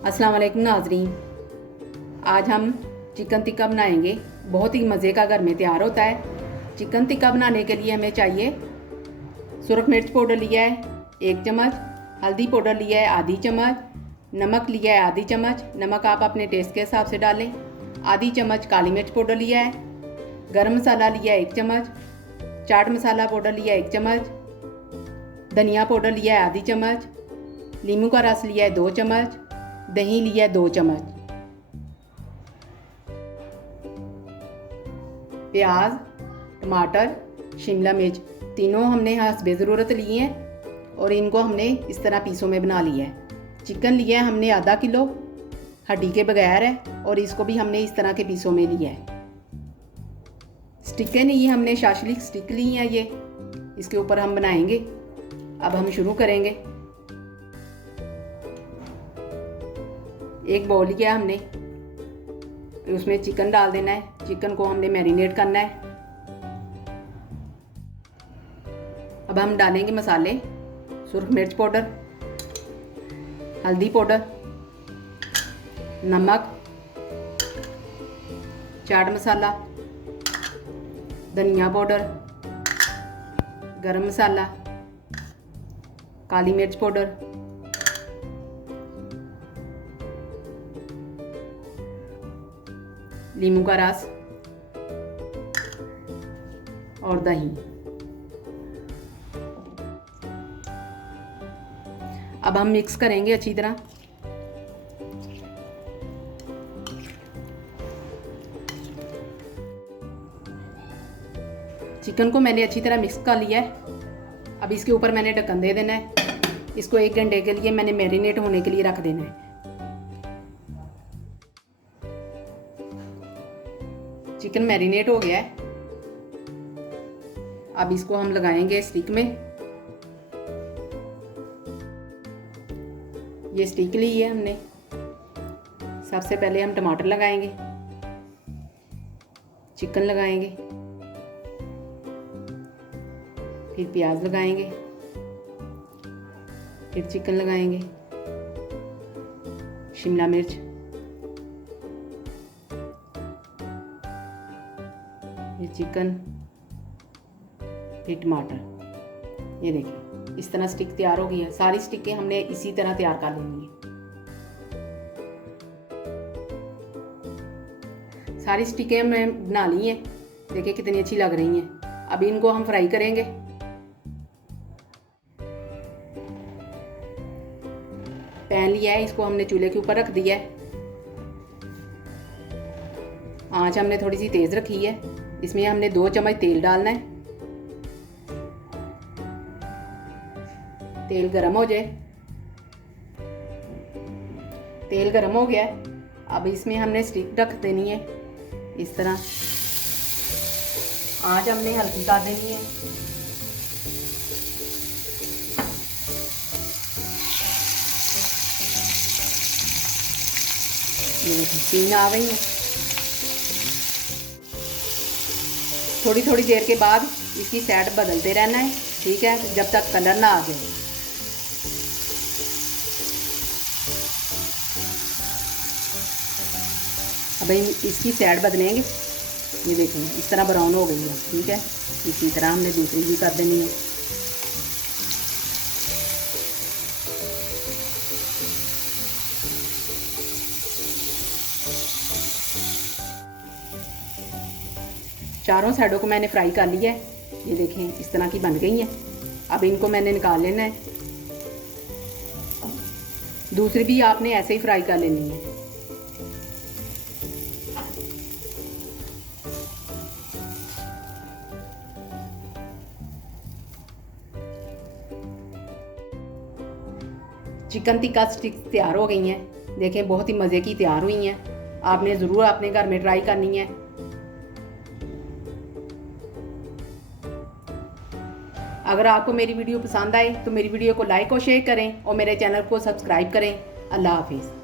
अस्सलाम वालेकुम नाजरीन। आज हम चिकन टिक्का बनाएंगे। बहुत ही मज़े का घर में तैयार होता है। चिकन टिक्का बनाने के लिए हमें चाहिए सुरख मिर्च पाउडर लिया है 1 चम्मच, हल्दी पाउडर लिया है आधी चम्मच, नमक लिया है आधी चम्मच, नमक आप अपने टेस्ट के हिसाब से डालें। आधी चम्मच काली मिर्च पाउडर लिया है, गरम मसाला लिया है 1 चम्मच, चाट मसाला पाउडर लिया है 1 चम्मच, धनिया पाउडर लिया है आधी चम्मच, नींबू का रस लिया है 2 चम्मच, दही लिया है 2 चम्मच, प्याज, टमाटर, शिमला मिर्च तीनों हमने हस्बे ज़रूरत लिए हैं और इनको हमने इस तरह पीसों में बना लिया है। चिकन लिया है हमने आधा किलो, हड्डी के बगैर है और इसको भी हमने इस तरह के पीसों में लिया है। स्टिकें नहीं, हमने शाशलिक स्टिक ली हैं, ये इसके ऊपर हम बनाएंगे। अब हम शुरू करेंगे। एक बाउल लिया हमने, उसमें चिकन डाल देना है। चिकन को हमने मैरिनेट करना है। अब हम डालेंगे मसाले, सुरख मिर्च पाउडर, हल्दी पाउडर, नमक, चाट मसाला, धनिया पाउडर, गरम मसाला, काली मिर्च पाउडर, नींबू का रस और दही। अब हम मिक्स करेंगे अच्छी तरह। चिकन को मैंने अच्छी तरह मिक्स कर लिया है। अब इसके ऊपर मैंने ढक्कन दे देना है। इसको 1 घंटे के लिए मैंने मैरिनेट होने के लिए रख देना है। चिकन मैरिनेट हो गया है। अब इसको हम लगाएंगे स्टिक में। ये स्टिक ली है हमने। सबसे पहले हम टमाटर लगाएंगे, चिकन लगाएंगे, फिर प्याज लगाएंगे, फिर चिकन लगाएंगे, शिमला मिर्च, फिर चिकन, फिर टमाटर। ये देखिए इस तरह स्टिक तैयार हो गई है। सारी स्टिकें हमने इसी तरह तैयार कर लेनी है। सारी स्टिकें हमने बना ली हैं। देखिए कितनी अच्छी लग रही हैं। अब इनको हम फ्राई करेंगे। पैन लिया है, इसको हमने चूल्हे के ऊपर रख दिया है। आंच हमने थोड़ी सी तेज रखी है। इसमें हमने 2 चम्मच तेल डालना है। तेल गरम हो जाए। तेल गरम हो गया है। अब इसमें हमने स्टिक रख देनी है इस तरह। आंच हमने हल्की कर देनी है। ये देखिए तीन आ गई हैं। थोड़ी थोड़ी देर के बाद इसकी साइड बदलते रहना है, ठीक है, जब तक कलर ना आ जाए। अब इसकी साइड बदलेंगे। ये देखें इस तरह ब्राउन हो गई है, ठीक है। इसी तरह हमने दूसरी भी कर देनी है। चारों साइडों को मैंने फ्राई कर लिया है। ये देखें इस तरह की बन गई हैं। अब इनको मैंने निकाल लेना है। दूसरी भी आपने ऐसे ही फ्राई कर लेनी है। चिकन टिक्का स्टिक्स तैयार हो गई हैं। देखें बहुत ही मज़े की तैयार हुई हैं। आपने ज़रूर अपने घर में ट्राई करनी है। अगर आपको मेरी वीडियो पसंद आए तो मेरी वीडियो को लाइक और शेयर करें और मेरे चैनल को सब्सक्राइब करें। अल्लाह हाफिज़।